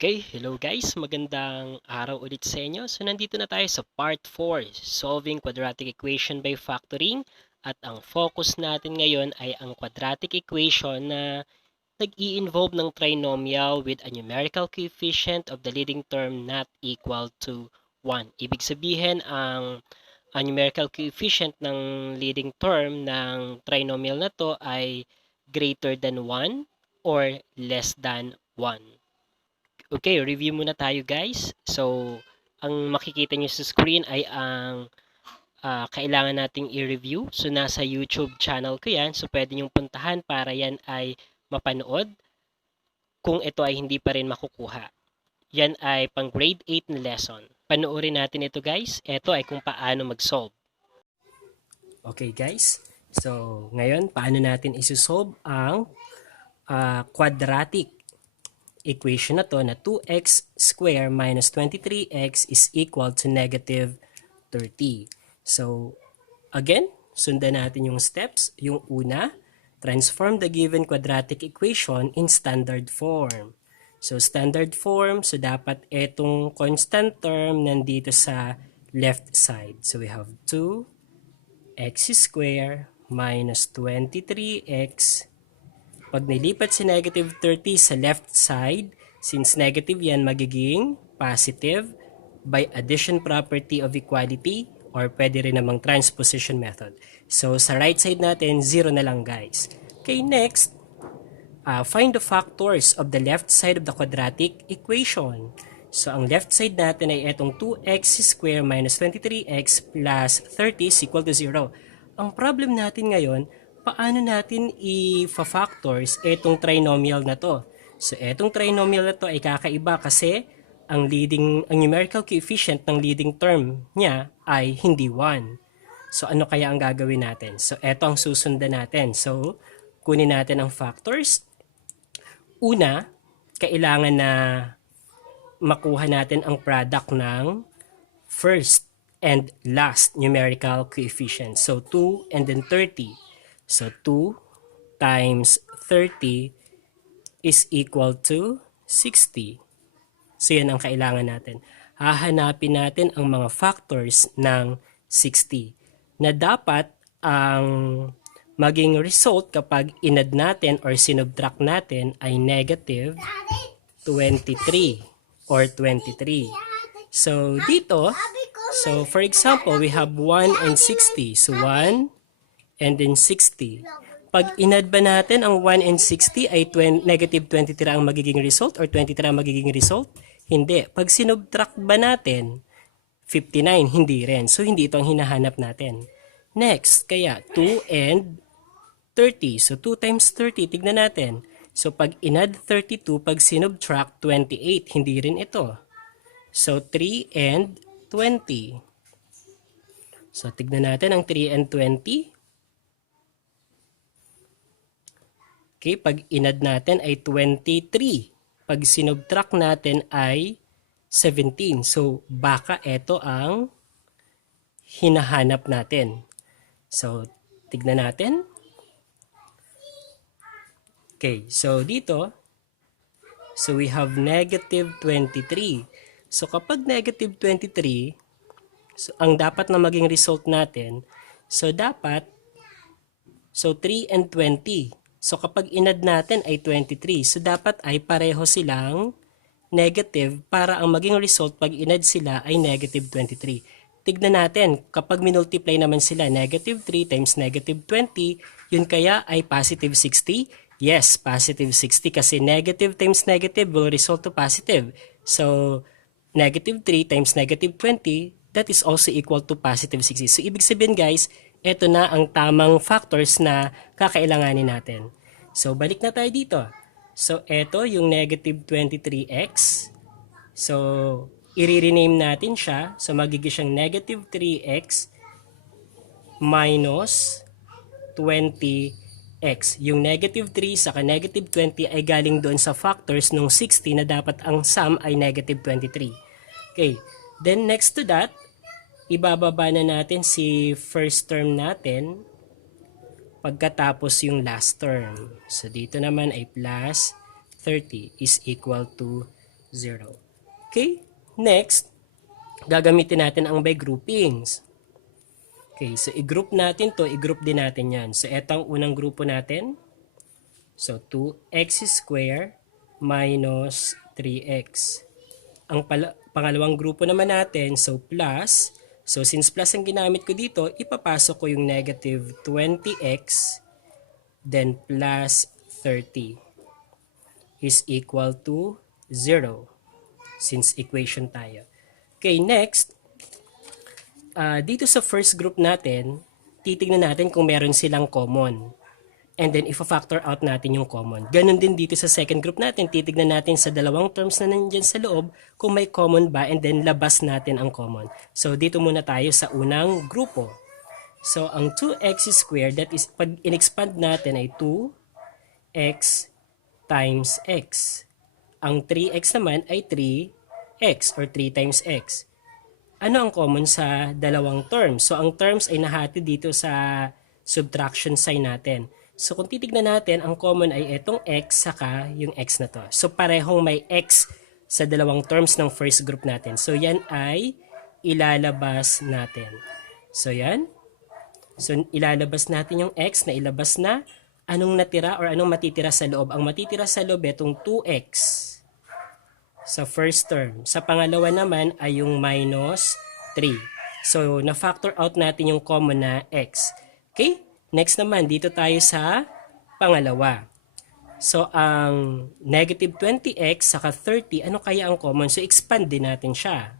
Okay, hello guys. Magandang araw ulit sa inyo. So nandito na tayo sa part 4, Solving Quadratic Equation by Factoring. At ang focus natin ngayon ay ang quadratic equation na nag-i-involve ng trinomial with a numerical coefficient of the leading term not equal to 1. Ibig sabihin, ang numerical coefficient ng leading term ng trinomial na to ay greater than 1 or less than 1. Okay, review muna tayo guys. So, ang makikita nyo sa screen ay ang kailangan nating i-review. So, nasa YouTube channel ko yan. So, pwede nyong puntahan para yan ay mapanood kung ito ay hindi pa rin makukuha. Yan ay pang grade 8 na lesson. Panoorin natin ito guys. Ito ay kung paano mag-solve. Okay guys. So, ngayon, paano natin isi-solve ang quadratic equation na to na 2x square minus 23x is equal to negative 30. So, again, sundan natin yung steps. Yung una, transform the given quadratic equation in standard form. So, standard form, so dapat etong constant term nandito sa left side. So, we have 2x square minus 23x. Pag nilipat si negative 30 sa left side, since negative yan, magiging positive by addition property of equality or pwede rin namang transposition method. So, sa right side natin, 0 na lang guys. Okay, next, find the factors of the left side of the quadratic equation. So, ang left side natin ay itong 2x square minus 23x plus 30 is equal to 0. Ang problem natin ngayon, paano natin i-factors itong trinomial na to? So, itong trinomial na to ay kakaiba kasi ang numerical coefficient ng leading term niya ay hindi 1. So, ano kaya ang gagawin natin? So, ito ang susundan natin. So, kunin natin ang factors. Una, kailangan na makuha natin ang product ng first and last numerical coefficient. So, 2 and then 30. So, 2 times 30 is equal to 60. So, yan ang kailangan natin. Hahanapin natin ang mga factors ng 60 na dapat ang maging result kapag inad natin or sinubtract natin ay negative 23 or 23. So, dito, so for example, we have 1 and 60. So, 1 and then 60. Pag inad ba natin ang 1 and 60 ay negative 23 ang magiging result or 23 ang magiging result? Hindi. Pag sinubtract ba natin 59, hindi rin. So, hindi ito ang hinahanap natin. Next, kaya 2 and 30. So, 2 times 30, tignan natin. So, pag inad 32, pag sinubtract 28, hindi rin ito. So, 3 and 20. So, tignan natin ang 3 and 20. Okay, pag inad natin ay 23. Pag sinubtract natin ay 17. So, baka ito ang hinahanap natin. So, tignan natin. Okay, so dito, so we have negative 23. So, kapag negative 23, so ang dapat na maging result natin, so dapat, so 3 and 20. So, kapag inad natin ay 23. So, dapat ay pareho silang negative para ang maging result pag inad sila ay negative 23. Tignan natin, kapag minultiply naman sila, negative 3 times negative 20, yun kaya ay positive 60? Yes, positive 60 kasi negative times negative will result to positive. So, negative 3 times negative 20, that is also equal to positive 60. So, ibig sabihin guys, ito na ang tamang factors na kakailanganin natin. So, balik na tayo dito. So, ito yung negative 23x. So, i-rename natin siya. So, magiging siyang negative 3x minus 20x. Yung negative 3 saka negative 20 ay galing doon sa factors nung 60 na dapat ang sum ay negative 23. Okay. Then, next to that, ibababa na natin si first term natin pagkatapos yung last term. So, dito naman ay plus 30 is equal to 0. Okay? Next, gagamitin natin ang by groupings. Okay, so i-group natin to, i-group din natin yan. So ito ang unang grupo natin. So 2x square minus 3x. Ang pangalawang grupo naman natin, so plus. So since plus ang ginamit ko dito, ipapasok ko yung negative 20x then plus 30 is equal to 0 since equation tayo. Okay, next, dito sa first group natin, titignan natin kung meron silang common. And then, ifa-factor out natin yung common. Ganon din dito sa second group natin, titignan natin sa dalawang terms na nandyan sa loob kung may common ba and then labas natin ang common. So, dito muna tayo sa unang grupo. So, ang 2x squared, that is, pag in-expand natin ay 2x times x. Ang 3x naman ay 3x or 3 times x. Ano ang common sa dalawang terms? So, ang terms ay nahati dito sa subtraction sign natin. So, kung titignan natin, ang common ay itong x saka yung x na to. So, parehong may x sa dalawang terms ng first group natin. So, yan ay ilalabas natin. So, yan. So, ilalabas natin yung x na ilabas na. Anong natira or anong matitira sa loob? Ang matitira sa loob itong 2x sa first term. Sa pangalawa naman ay yung minus 3. So, na-factor out natin yung common na x. Okay? Next naman, dito tayo sa pangalawa. So, ang negative 20x saka 30, ano kaya ang common? So, expand din natin siya.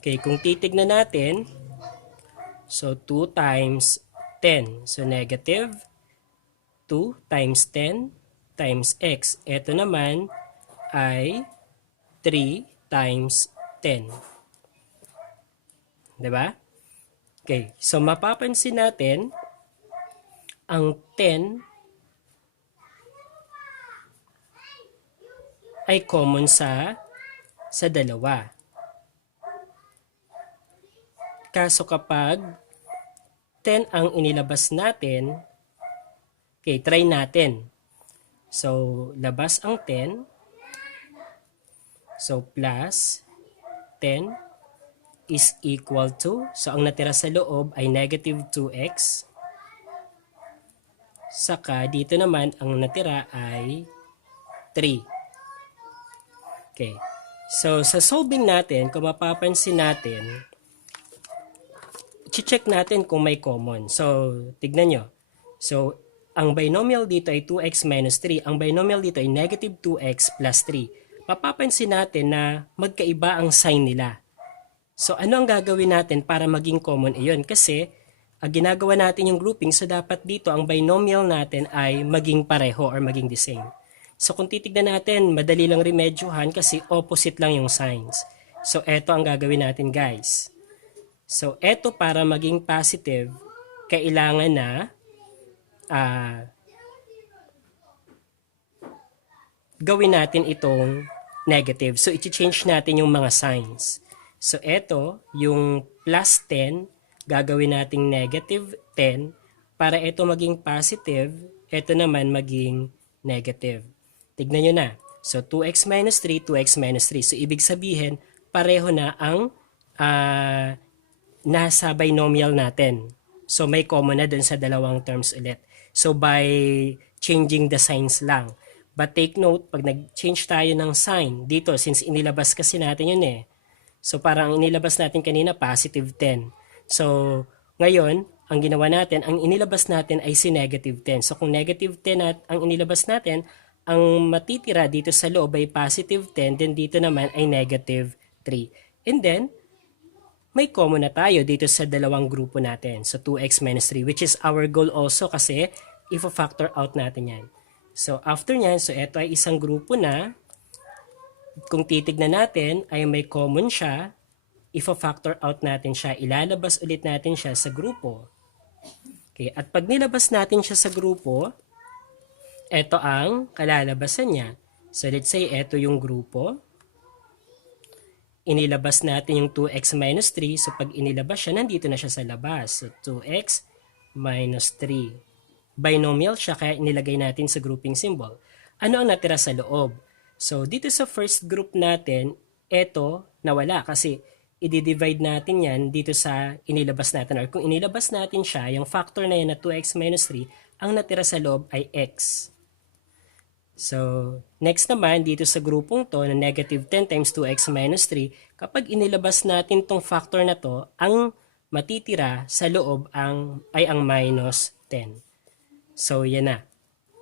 Okay, kung titignan natin, so 2 times 10. So, negative 2 times 10 times x. Ito naman ay 3 times 10. Diba? Okay, so mapapansin natin, ang 10 ay common sa dalawa. Kaso kapag 10 ang inilabas natin, okay, try natin. So, labas ang 10. So, plus 10 is equal to, so ang natira sa loob ay negative 2x. Saka dito naman ang natira ay 3. Okay. So sa solving natin, kung mapapansin natin, i-check natin kung may common. So tignan nyo. So ang binomial dito ay 2x minus 3. Ang binomial dito ay negative 2x plus 3. Mapapansin natin na magkaiba ang sign nila. So ano ang gagawin natin para maging common iyon? Kasi ginagawa natin yung grouping, so dapat dito ang binomial natin ay maging pareho or maging the same. So kung titignan natin, madali lang remedyohan kasi opposite lang yung signs. So eto ang gagawin natin guys. So eto para maging positive, kailangan na gawin natin itong negative. So i-change natin yung mga signs. So eto, yung plus 10, gagawin nating negative 10 para ito maging positive, ito naman maging negative. Tignan nyo na. So 2x minus 3, 2x minus 3. So ibig sabihin, pareho na ang nasa binomial natin. So may common na dun sa dalawang terms ulit. So by changing the signs lang. But take note, pag nag-change tayo ng sign, dito since inilabas kasi natin yun eh. So parang inilabas natin kanina positive 10. So, ngayon, ang ginawa natin, ang inilabas natin ay si negative 10. So, kung negative 10 at ang inilabas natin, ang matitira dito sa loob ay positive 10, then dito naman ay negative 3. And then, may common na tayo dito sa dalawang grupo natin. So, 2x minus 3, which is our goal also kasi if-factor out natin yan. So, after nyan, so ito ay isang grupo na, kung titignan natin, ay may common siya, if-factor out natin siya, ilalabas ulit natin siya sa grupo. Okay, at pag nilabas natin siya sa grupo, ito ang kalalabasan niya. So let's say ito yung grupo. Inilabas natin yung 2x minus 3. So pag inilabas siya, nandito na siya sa labas. So 2x minus 3. Binomial siya kaya inilagay natin sa grouping symbol. Ano ang natira sa loob? So, dito sa first group natin, eto nawala kasi i-divide natin yan dito sa inilabas natin. Or kung inilabas natin siya, yung factor na yan na 2x minus 3, ang natira sa loob ay x. So, next naman, dito sa grupong to na negative 10 times 2x minus 3, kapag inilabas natin tong factor na to, ang matitira sa loob ay ang minus 10. So, yan na.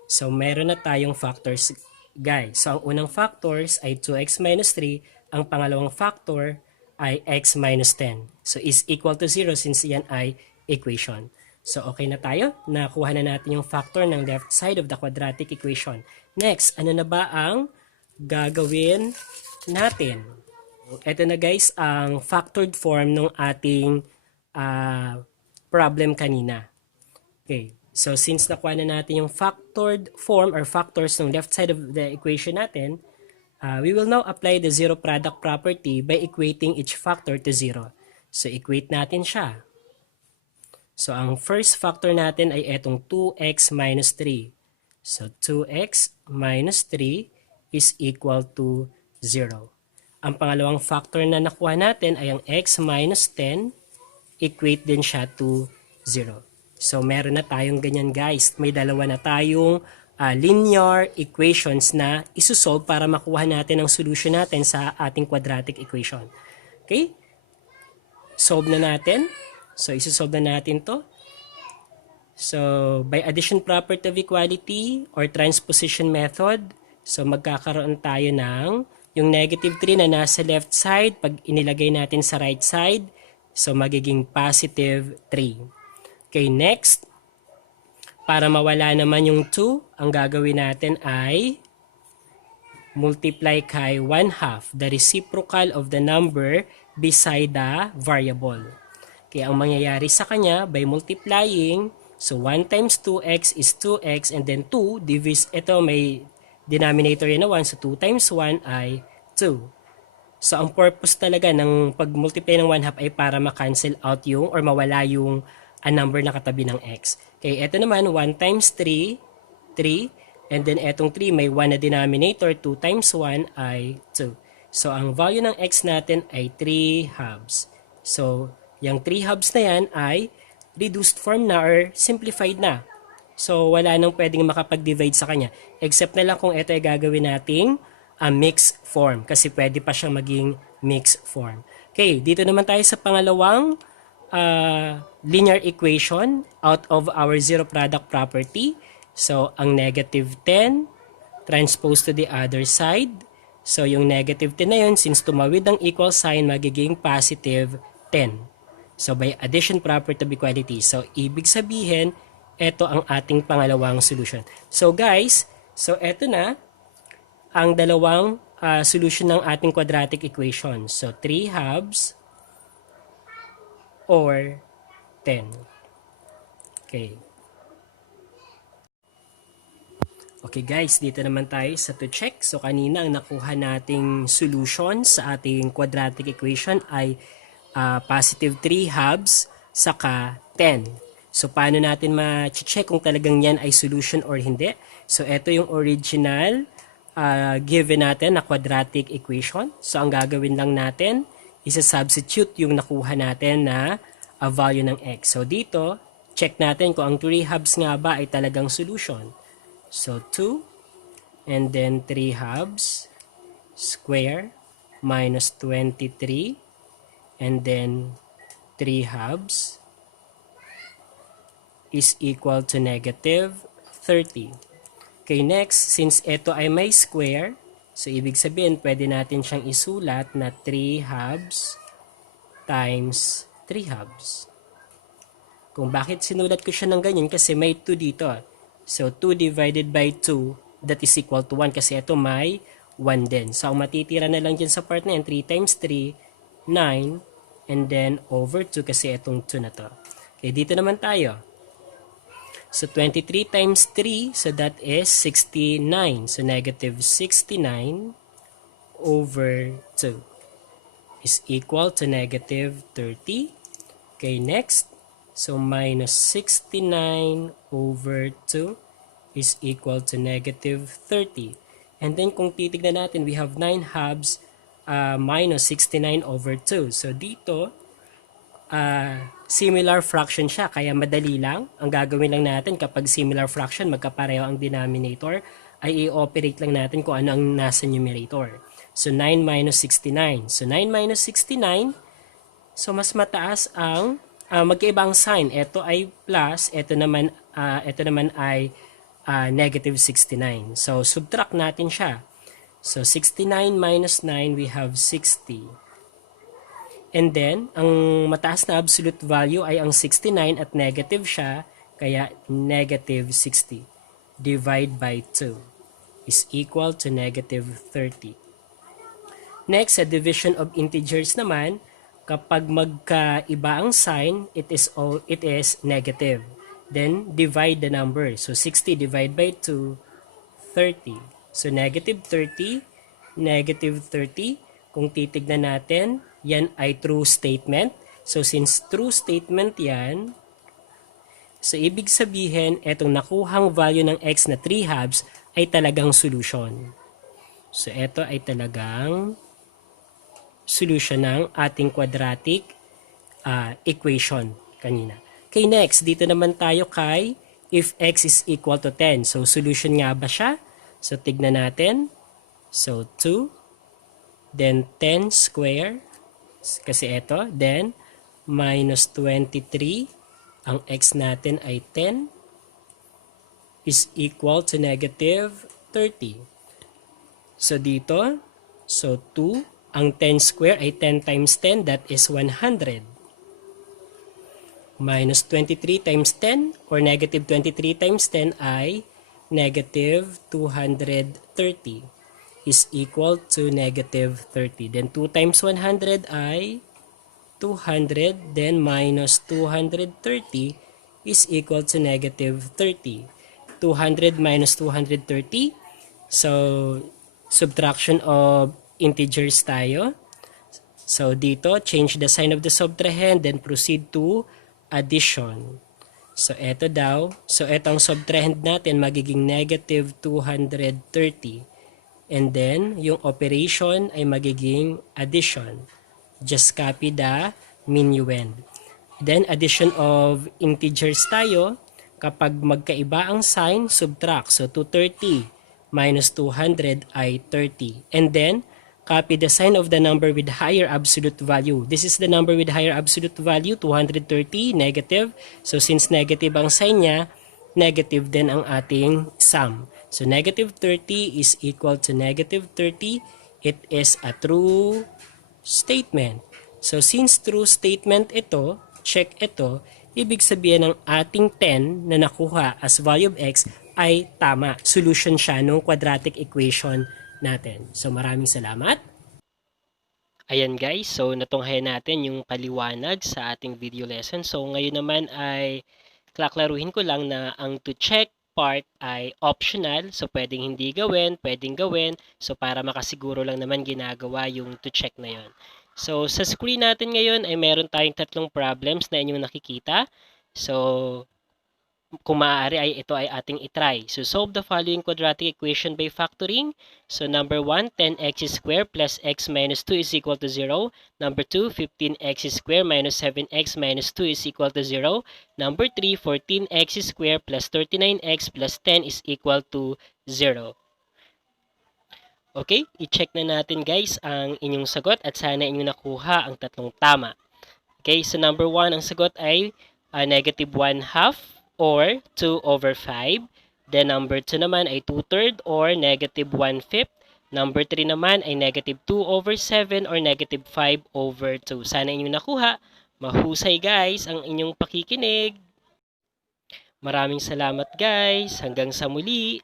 So, meron na tayong factors, guys. So, ang unang factors ay 2x minus 3. Ang pangalawang factor ay x minus 10. So, is equal to 0 since yan ay equation. So, okay na tayo. Nakuha na natin yung factor ng left side of the quadratic equation. Next, ano na ba ang gagawin natin? Ito na guys, ang factored form ng ating problem kanina. Okay. So, since nakuha na natin yung factored form or factors ng left side of the equation natin, we will now apply the zero product property by equating each factor to 0. So, equate natin siya. So, ang first factor natin ay etong 2x minus 3. So, 2x minus 3 is equal to 0. Ang pangalawang factor na nakuha natin ay ang x minus 10. Equate din siya to 0. So, meron na tayong ganyan guys. May dalawa na tayong linear equations na isusolve para makuha natin ang solution natin sa ating quadratic equation. Okay? Solve na natin. So, isusolve na natin to. So, by addition property of equality or transposition method, so magkakaroon tayo ng yung negative 3 na nasa left side, pag inilagay natin sa right side, so magiging positive 3. Okay, next, para mawala naman yung 2, ang gagawin natin ay multiply kay 1/2, the reciprocal of the number beside the variable. Kaya ang mangyayari sa kanya, by multiplying, so 1 times 2x is 2x and then 2, ito may denominator yan na 1, so 2 times 1 ay 2. So, ang purpose talaga ng pag-multiply ng 1/2 ay para ma-cancel out yung or mawala yung number na katabi ng x. Okay, ito naman, 1 times 3, 3. And then, etong 3, may 1 na denominator. 2 times 1 ay 2. So, ang value ng x natin ay 3 halves. So, yung 3 halves na yan ay reduced form na or simplified na. So, wala nang pwedeng makapag-divide sa kanya. Except na lang kung ito ay gagawin nating mixed form. Kasi pwede pa siyang maging mixed form. Okay, dito naman tayo sa pangalawang linear equation out of our zero product property. So, ang negative 10 transpose to the other side. So, yung negative 10 na yun, since tumawid ang equal sign, magiging positive 10. So, by addition property of equality. So, ibig sabihin, ito ang ating pangalawang solution. So, guys, so ito na ang dalawang solution ng ating quadratic equation. So, 3 halves or 10. Okay. Okay guys, dito naman tayo sa to check. So, kanina ang nakuha nating solution sa ating quadratic equation ay positive 3 halves saka 10. So, paano natin ma-check kung talagang yan ay solution or hindi? So, ito yung original given natin na quadratic equation. So, ang gagawin lang natin, isa-substitute yung nakuha natin na value ng x. So, dito, check natin kung ang 3 halves nga ba ay talagang solution. So, 2 and then 3 halves square minus 23 and then 3 halves is equal to negative 30. Okay, next, since ito ay may square, so ibig sabihin pwede natin siyang isulat na 3 halves times 3 halves. Kung bakit sinulat ko siya ng ganyan, kasi may 2 dito. So, 2 divided by 2, that is equal to 1 kasi ito may 1 din. So, ang matitira na lang dyan sa part na yan, 3 times 3, 9, and then over 2 kasi itong 2 na to. Okay, dito naman tayo. So, 23 times 3, so that is 69. So, negative 69 over 2 is equal to negative 30. Okay, next. So, minus 69 over 2 is equal to negative 30. And then kung titignan natin, we have 9 halves minus 69 over 2. So dito, similar fraction siya, kaya madali lang. Ang gagawin lang natin kapag similar fraction, magkapareho ang denominator, ay i-operate lang natin kung ano ang nasa numerator. So 9 minus 69. So 9 minus 69, so mas mataas ang magkaiba ang sign. Ito ay plus, ito naman ay negative 69. So subtract natin siya. So 69 minus 9, we have 60. And then, ang mataas na absolute value ay ang 69 at negative siya, kaya negative 60. Divide by 2 is equal to negative 30. Next, sa division of integers naman, kapag magkaiba ang sign, it is negative. Then, divide the number. So, 60 divided by 2, 30. So, negative 30, negative 30. Kung titignan natin, yan ay true statement. So, since true statement yan, so ibig sabihin, etong nakuhang value ng x na 3 halves ay talagang solution. So, ito ay talagang solution ng ating quadratic equation kanina. Okay, next, dito naman tayo kay if x is equal to 10. So, solution nga ba siya? So, tignan natin. So, 2, then 10 square, kasi ito, then minus 23, ang x natin ay 10, is equal to negative 30. So, dito, so 2, ang 10 square ay 10 times 10, that is 100. Minus 23 times 10, or negative 23 times 10 ay negative 230 is equal to negative 30. Then 2 times 100 ay 200, then minus 230 is equal to negative 30. 200 minus 230, so subtraction of integers tayo. So dito, change the sign of the subtrahend, then proceed to addition. So eto daw, so etong subtrahend natin magiging negative 230. And then, yung operation ay magiging addition. Just copy the minuend. Then, addition of integers tayo. Kapag magkaiba ang sign, subtract. So, 230 minus 200 ay 30. And then, copy the sign of the number with higher absolute value. This is the number with higher absolute value, 230, negative. So, since negative ang sign niya, negative din ang ating sum. So, negative 30 is equal to negative 30. It is a true statement. So, since true statement ito, check ito, ibig sabihin ng ating 10 na nakuha as value of x ay tama. Solution siya ng quadratic equation natin. So, maraming salamat. Ayan guys, so natunghayan natin yung paliwanag sa ating video lesson. So, ngayon naman ay klaklaruhin ko lang na ang to check part ay optional. So, pwedeng hindi gawin, pwedeng gawin. So, para makasiguro lang naman ginagawa yung to check na yon. So, sa screen natin ngayon ay meron tayong tatlong problems na inyong nakikita. So, kung maaari ay ito ay ating itry. So, solve the following quadratic equation by factoring. So, number 1, 10x squared plus x minus 2 is equal to 0. Number 2, 15x squared minus 7x minus 2 is equal to 0. Number 3, 14x squared plus 39x plus 10 is equal to 0. Okay, i-check na natin guys ang inyong sagot at sana inyong nakuha ang tatlong tama. Okay, so number 1, ang sagot ay negative 1/2 or 2 over 5. Then number 2 naman ay 2/3 or negative 1/5. Number 3 naman ay negative 2 over 7 or negative 5 over 2. Sana inyong nakuha. Mahusay guys ang inyong pakikinig. Maraming salamat guys. Hanggang sa muli.